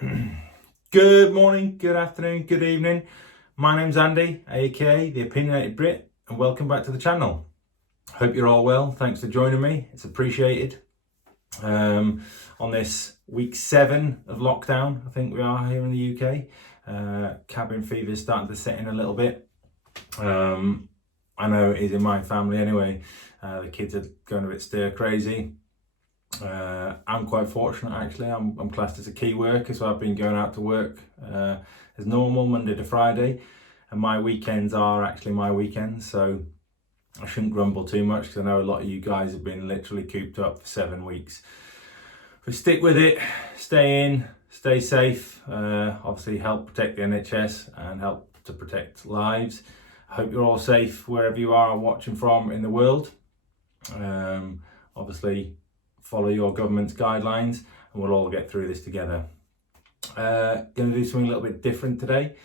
Good morning, good afternoon, good evening. My name's Andy, aka The Opinionated Brit, and welcome back to the channel. Hope you're all well. Thanks for joining me. It's appreciated. On this week 7 of lockdown, I think we are here in the UK. Cabin fever is starting to set in a little bit. I know it is in my family anyway. The kids are going a bit stir crazy. I'm quite fortunate actually. I'm classed as a key worker, so I've been going out to work as normal Monday to Friday, and my weekends are actually my weekends, so I shouldn't grumble too much because I know a lot of you guys have been literally cooped up for 7 weeks. But stick with it, stay in, stay safe, obviously help protect the NHS and help to protect lives. I hope you're all safe wherever you are watching from in the world. Obviously follow your government's guidelines and we'll all get through this together. Going to do something a little bit different today.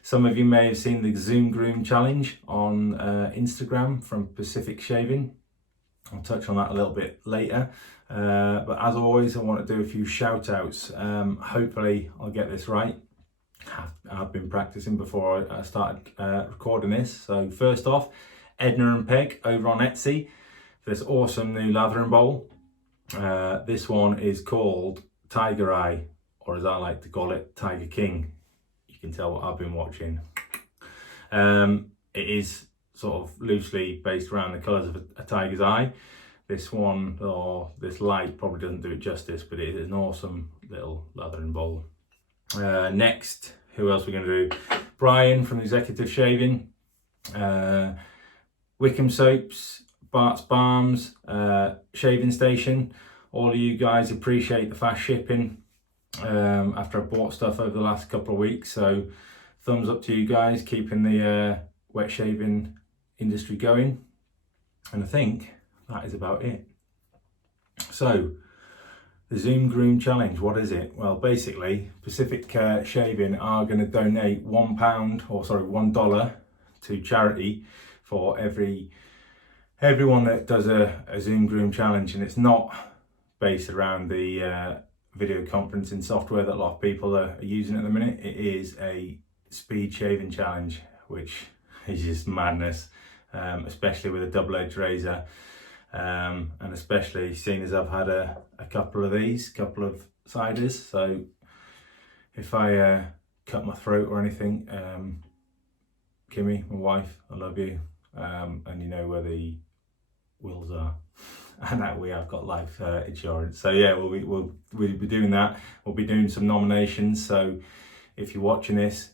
Some of you may have seen the Zoom Groom challenge on Instagram from Pacific Shaving. I'll touch on that a little bit later. But as always, I want to do a few shout outs. Hopefully I'll get this right. I've been practicing before I started recording this. So first off, Edna and Peg over on Etsy for this awesome new lathering bowl. This one is called Tiger Eye, or as I like to call it, Tiger King. You can tell what I've been watching. It is sort of loosely based around the colours of a tiger's eye. This one, or this light, probably doesn't do it justice, but it is an awesome little lathering bowl. Next, who else are we going to do? Brian from Executive Shaving, Wickham Soaps, Bart's Balms, Shaving Station. All of you guys appreciate the fast shipping after I bought stuff over the last couple of weeks, so thumbs up to you guys, keeping the wet shaving industry going. And I think that is about it. So the Zoom Groom challenge, what is it? Well, basically Pacific Shaving are going to donate $1 to charity for everyone that does a Zoom Groom challenge. And it's not based around the video conferencing software that a lot of people are using at the minute. It is a speed shaving challenge, which is just madness, especially with a double-edged razor, and especially seeing as I've had a couple of ciders. So if I cut my throat or anything, Kimmy, my wife, I love you, and you know where the wills are. And that we have got life insurance. So yeah, we'll be doing that. We'll be doing some nominations. So if you're watching this,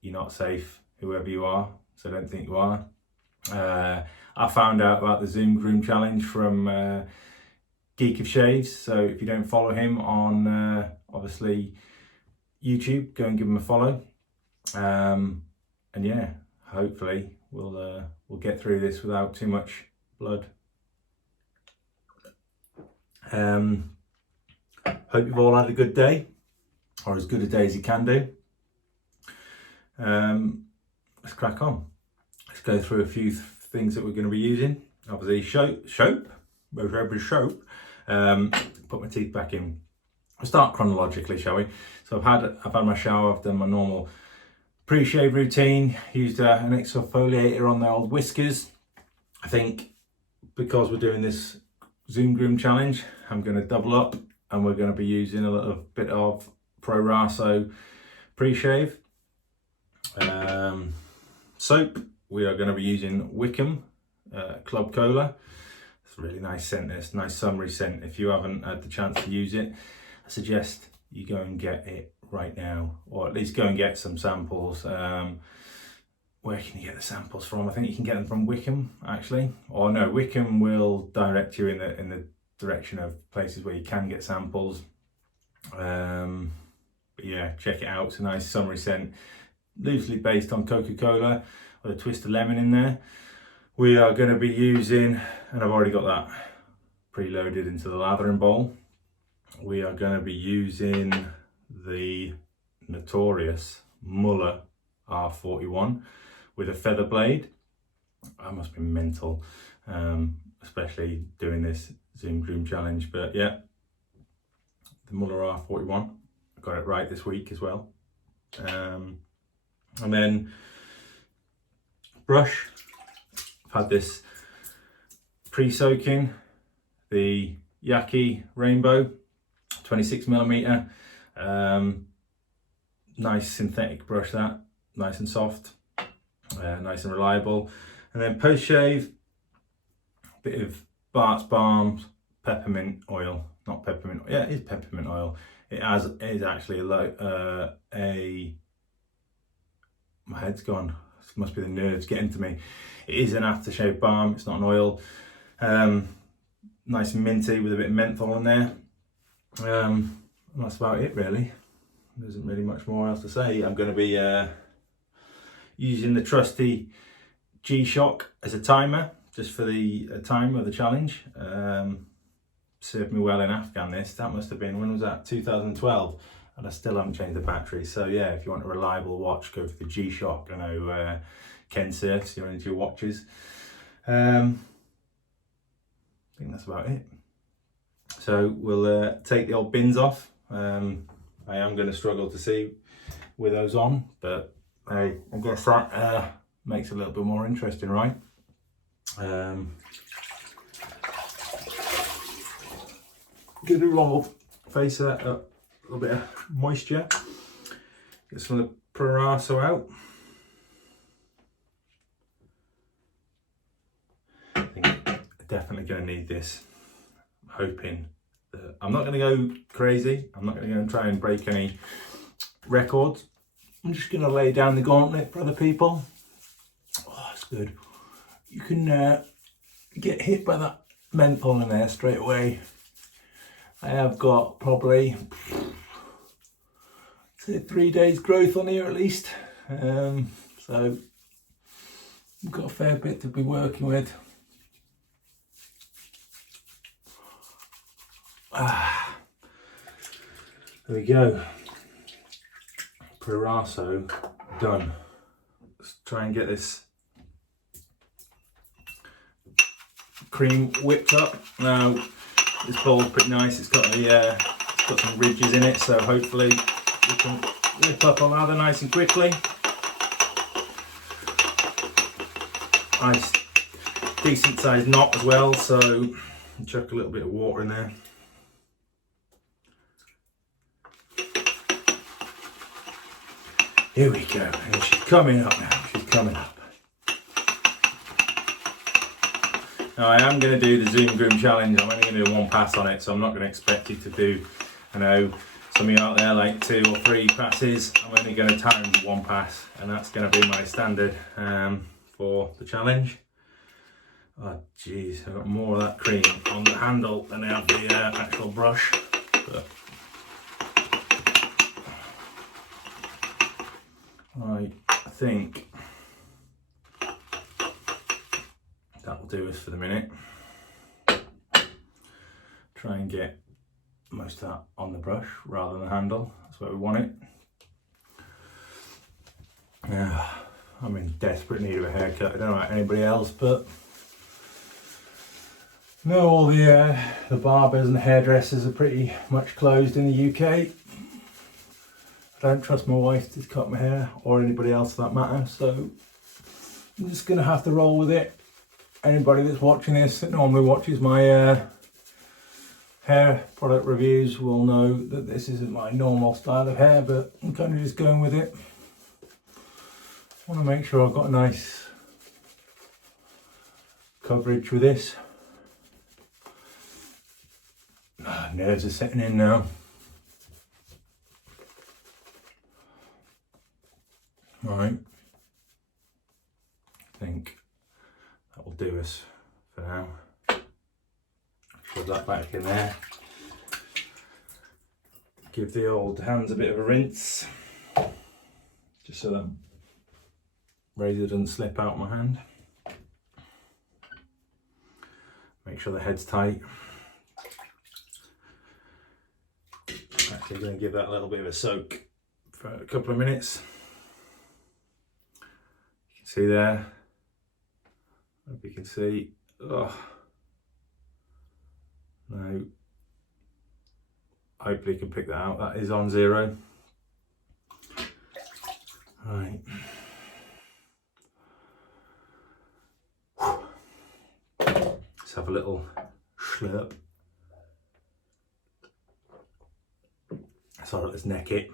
you're not safe, whoever you are. So I don't think you are. I found out about the Zoom Groom challenge from Geek of Shaves. So if you don't follow him on obviously YouTube, go and give him a follow. And yeah, hopefully we'll get through this without too much blood. Hope you've all had a good day, or as good a day as you can do. Let's crack on. Let's go through a few things that we're going to be using. Obviously soap. Put my teeth back in. We'll start chronologically, shall we? So I've had my shower. I've done my normal pre-shave routine. Used an exfoliator on the old whiskers. I think because we're doing this Zoom Groom challenge, I'm going to double up and we're going to be using a little bit of Pro Raso pre-shave. Soap, we are going to be using Wickham Club Cola. It's a really nice scent, this nice summery scent. If you haven't had the chance to use it, I suggest you go and get it right now, or at least go and get some samples. Where can you get the samples from? I think you can get them from Wickham, actually. Or no, Wickham will direct you in the direction of places where you can get samples. But yeah, check it out. It's a nice summery scent, loosely based on Coca-Cola with a twist of lemon in there. We are going to be using, and I've already got that preloaded into the lathering bowl. We are going to be using the notorious Muhle R41 with a feather blade. I must be mental, especially doing this Zoom Groom challenge. But yeah, the Muhle R41. I got it right this week as well. And then brush, I've had this pre-soaking, the Yaki Rainbow 26mm, nice synthetic brush, that nice and soft, nice and reliable. And then post shave, bit of Bart's Balm peppermint oil, not peppermint, yeah it is peppermint oil. It is actually my head's gone, it must be the nerves getting to me. It is an aftershave balm, it's not an oil. Nice and minty with a bit of menthol in there. That's about it really. There isn't really much more else to say. I'm going to be using the trusty G-Shock as a timer, just for the time of the challenge. Served me well in Afghan this. That must have been, when was that? 2012. And I still haven't changed the battery. So yeah, if you want a reliable watch, go for the G-Shock. I know Ken surfs, you're into your watches. I think that's about it. So we'll take the old bins off. I am going to struggle to see with those on, but hey, I guess that makes it a little bit more interesting, right? Give the roll face a little bit of moisture. Get some of the Proraso out. I think I'm definitely going to need this. I'm hoping that I'm not going to go crazy. I'm not going to go and try and break any records. I'm just going to lay down the gauntlet for other people. Oh, that's good. You can get hit by that menthol in there straight away. I have got probably, say, 3 days growth on here at least. So we've got a fair bit to be working with. There we go. Proraso done. Let's try and get this cream whipped up. Now this bowl's pretty nice. It's got some ridges in it, so hopefully we can whip up a lather nice and quickly. Nice, decent sized knot as well. So chuck a little bit of water in there. Here we go, and she's coming up now, she's coming up. Now I am going to do the Zoom Groom challenge. I'm only going to do one pass on it, so I'm not going to expect you to do, I know some of you out there like 2 or 3 passes. I'm only going to time one pass, and that's going to be my standard for the challenge. Oh jeez, I've got more of that cream on the handle than I have the actual brush. But I think that will do us for the minute. Try and get most of that on the brush rather than the handle. That's where we want it. I'm in desperate need of a haircut. I don't know about anybody else, but no, all the barbers and hairdressers are pretty much closed in the UK. I don't trust my wife to cut my hair, or anybody else for that matter, so I'm just going to have to roll with it. Anybody that's watching this that normally watches my hair product reviews will know that this isn't my normal style of hair, but I'm kind of just going with it. I want to make sure I've got a nice coverage with this. Nerves are setting in now. Right, I think that will do us for now. Shove that back in there. Give the old hands a bit of a rinse, just so that razor doesn't slip out my hand. Make sure the head's tight. Actually, I'm going to give that a little bit of a soak for a couple of minutes. See there, hope you can see. Oh no, hopefully you can pick that out. That is on 0. Right. Let's have a little slurp. Sorry, let's neck it.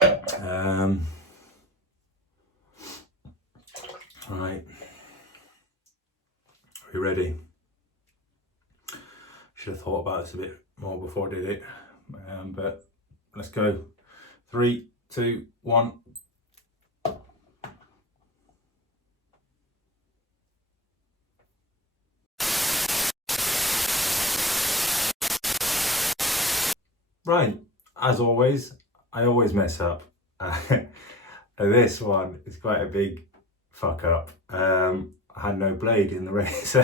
Right. Are we ready? Should have thought about this a bit more before I did it. But let's go. 3, 2, 1. Right, as always, I always mess up. This one is quite a big fuck up. I had no blade in the race.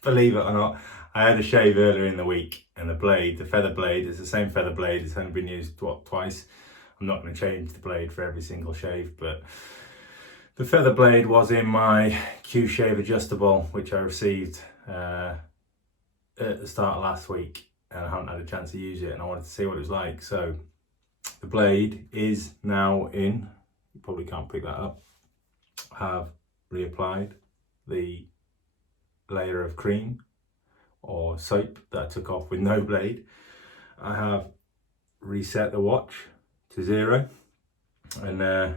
Believe it or not, I had a shave earlier in the week, and the blade, the feather blade, is the same feather blade. It's only been used, what, twice. I'm not going to change the blade for every single shave, but the feather blade was in my Q-Shave adjustable, which I received at the start of last week. And I haven't had a chance to use it, and I wanted to see what it was like. So the blade is now in. You probably can't pick that up. I have reapplied the layer of cream or soap that I took off with no blade. I have reset the watch to 0, and I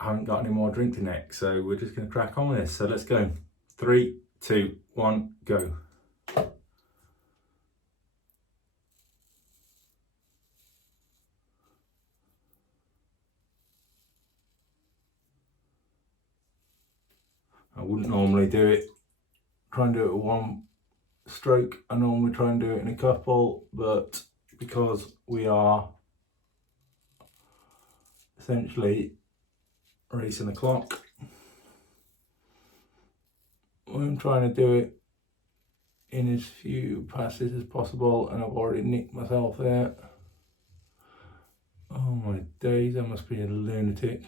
haven't got any more drink to neck, so we're just going to crack on with this. So let's go. 3, 2, 1, go. I wouldn't normally do it, try and do it with one stroke. I normally try and do it in a couple, but because we are essentially racing the clock, I'm trying to do it in as few passes as possible, and I've already nicked myself there. Oh my days, I must be a lunatic.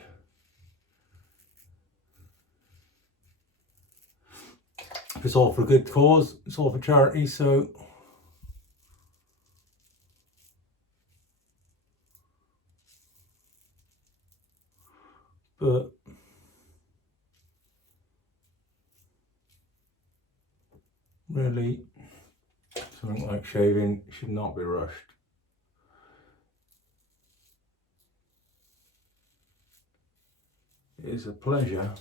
It's all for a good cause, it's all for charity, so but really something like shaving should not be rushed. It is a pleasure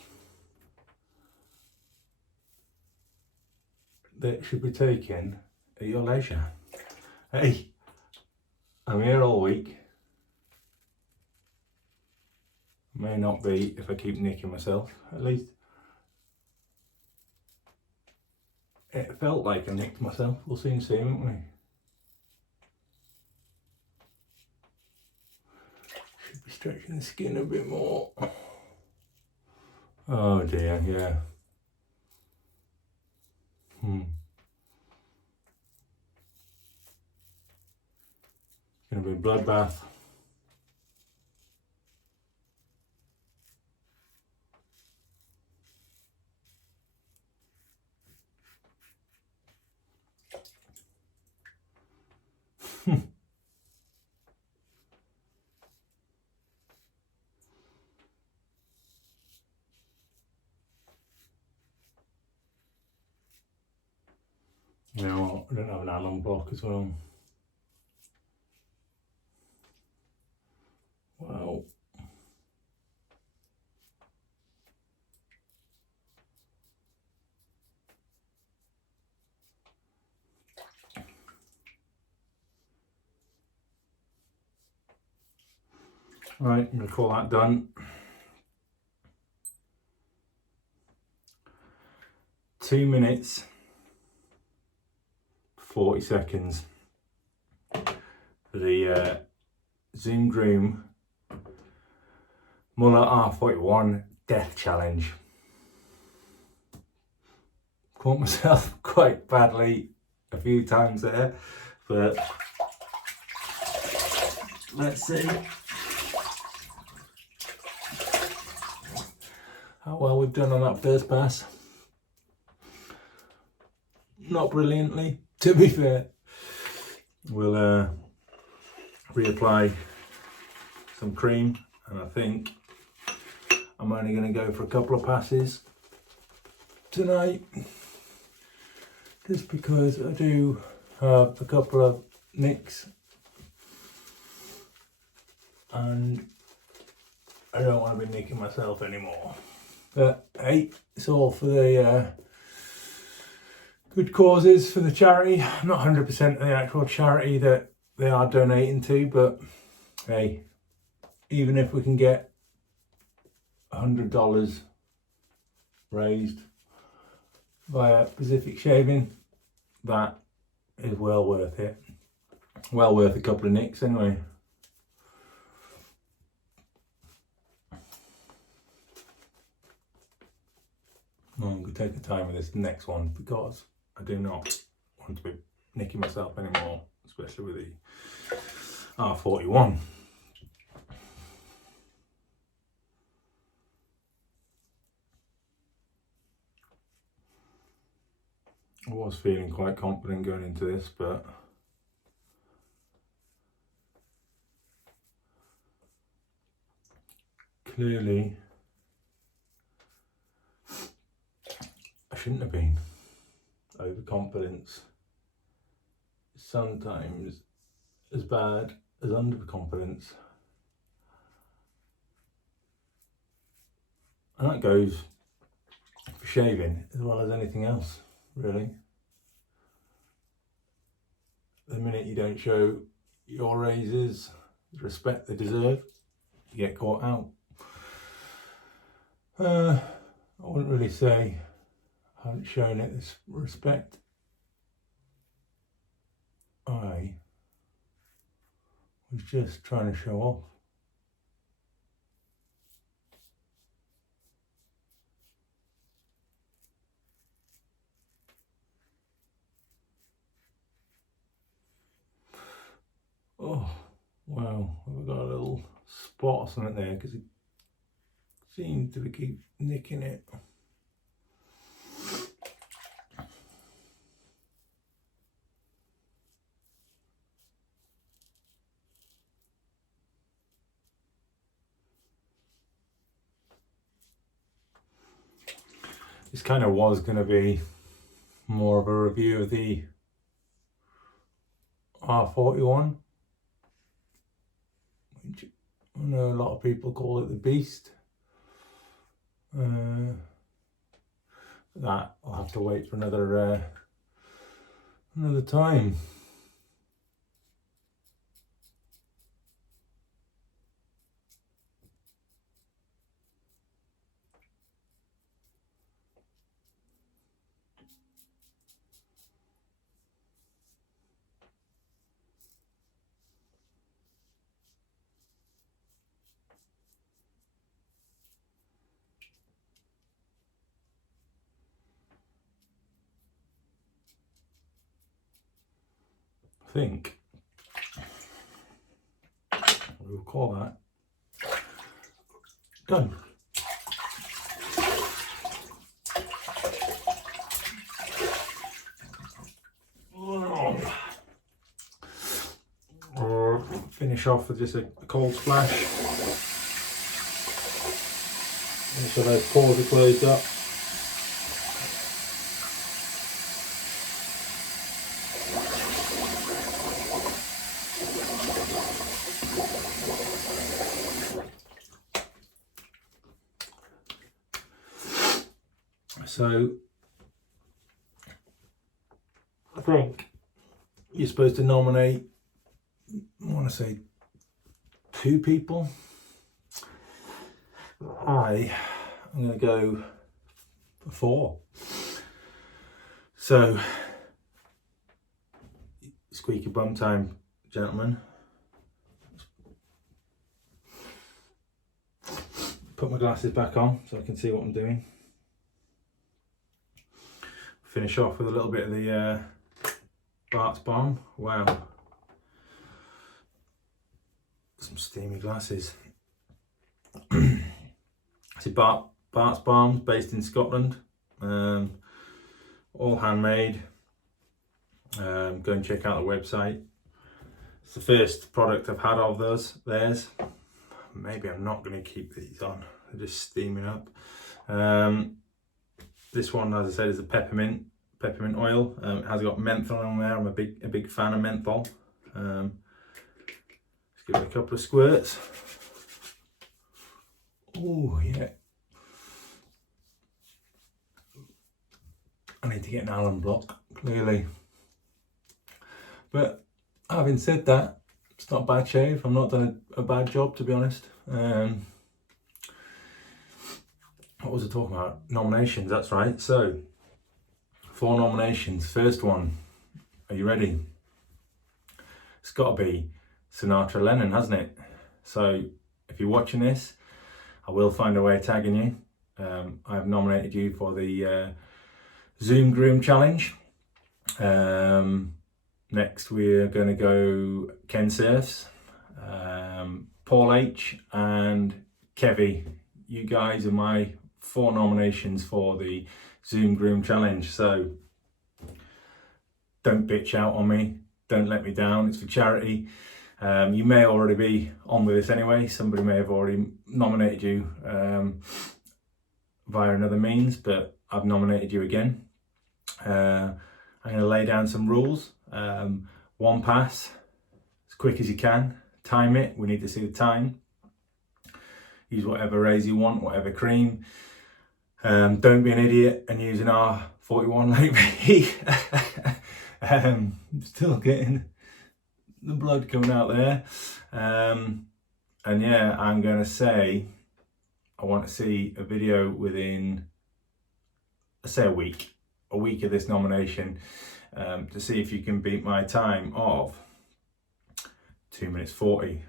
that should be taken at your leisure. Hey, I'm here all week. May not be if I keep nicking myself. At least it felt like I nicked myself. We'll soon see, won't we? Should be stretching the skin a bit more. Oh dear, yeah. Gonna be a bloodbath. You know, I don't have an Allen block as well. Wow. Right, I'm going to call that done. 2 minutes, 40 seconds for the Zoom Groom Muhle R41 Death Challenge. Caught myself quite badly a few times there, but let's see how well we've done on that first pass. Not brilliantly, to be fair. we'll reapply some cream, and I think I'm only going to go for a couple of passes tonight, just because I do have a couple of nicks and I don't want to be nicking myself anymore. But hey, it's all for the good causes, for the charity. I'm not 100% the actual charity that they are donating to, but hey, even if we can get $100 raised via Pacific Shaving, that is well worth it. Well worth a couple of nicks anyway. I'm going to take the time with this next one because I do not want to be nicking myself anymore, especially with the R41. I was feeling quite confident going into this, but clearly I shouldn't have been. Overconfidence is sometimes as bad as underconfidence. And that goes for shaving as well as anything else, really. The minute you don't show your razors the respect they deserve, you get caught out. I wouldn't really say I haven't shown it this respect. I was just trying to show off. Oh, wow, I've got a little spot or something there because it seems to keep nicking it. This kind of was going to be more of a review of the R41, which I know a lot of people call it the Beast. That I'll have to wait for another time. I think we'll call that done. Finish off with just a cold splash. Make sure those pores are closed up. So I think you're supposed to nominate, I want to say 2 people. I'm going to go for 4. So squeaky bum time, gentlemen. Put my glasses back on so I can see what I'm doing. Finish off with a little bit of the Bart's Balm. Wow. Some steamy glasses. See, Bart's Balm, based in Scotland. All handmade. Go and check out the website. It's the first product I've had of theirs. Maybe I'm not going to keep these on. They're just steaming up. This one, as I said, is a peppermint oil. It has got menthol on there. I'm a big fan of menthol. Let's give it a couple of squirts. Oh yeah. I need to get an Allen block, clearly. But having said that, it's not a bad shave. I've not done a bad job, to be honest. What was I talking about? Nominations, that's right. So, 4 nominations. First one, are you ready? It's got to be Sinatra Lennon, hasn't it? So, if you're watching this, I will find a way of tagging you. I've nominated you for the Zoom Groom challenge. Next we're going to go Ken Surfs, Paul H and Kevy. You guys are my 4 nominations for the Zoom Groom challenge. So don't bitch out on me. Don't let me down. It's for charity. You may already be on with this anyway. Somebody may have already nominated you via another means, but I've nominated you again. I'm going to lay down some rules. 1 pass, as quick as you can. Time it. We need to see the time. Use whatever razor you want, whatever cream. Don't be an idiot and use an R41 like me. Still getting the blood coming out there. And yeah, I'm going to say I want to see a video within, let's say, a week of this nomination, to see if you can beat my time of 2 minutes 40.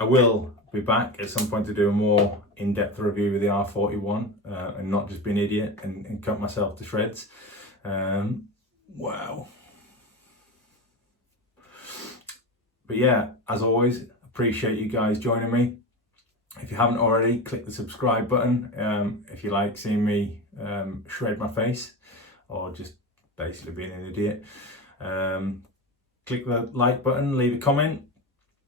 I will be back at some point to do a more in-depth review of the R41 and not just be an idiot and cut myself to shreds. Wow. But yeah, as always, appreciate you guys joining me. If you haven't already, click the subscribe button if you like seeing me shred my face or just basically being an idiot. Click the like button, leave a comment.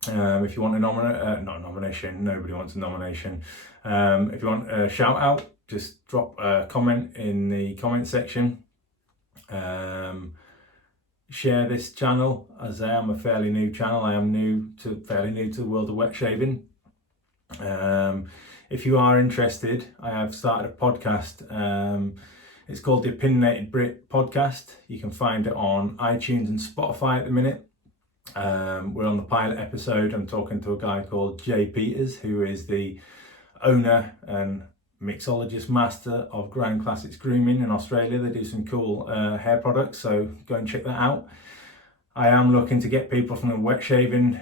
If you want a nomination, nobody wants a nomination. If you want a shout out, just drop a comment in the comment section. Share this channel, as I am a fairly new channel. I am fairly new to the world of wet shaving. If you are interested, I have started a podcast. It's called the Opinionated Brit Podcast. You can find it on iTunes and Spotify at the minute. We're on the pilot episode. I'm talking to a guy called Jay Peters, who is the owner and mixologist master of Grand Classics Grooming in Australia. They do some cool hair products, so go and check that out. I am looking to get people from the wet shaving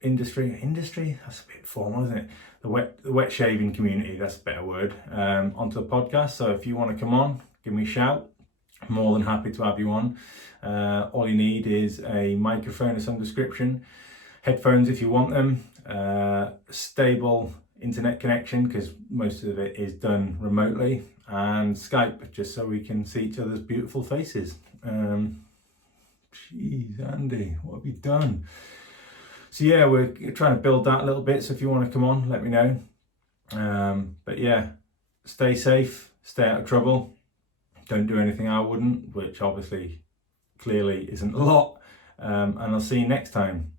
industry, that's a bit formal, isn't it? The wet shaving community, that's a better word, onto the podcast. So if you want to come on, give me a shout. I'm more than happy to have you on. All you need is a microphone of some description, headphones if you want them, stable internet connection because most of it is done remotely, and Skype just so we can see each other's beautiful faces. Jeez, Andy, what have you done? So yeah, we're trying to build that a little bit, so if you want to come on, let me know. But yeah, stay safe, stay out of trouble, don't do anything I wouldn't, which obviously clearly isn't a lot, and I'll see you next time.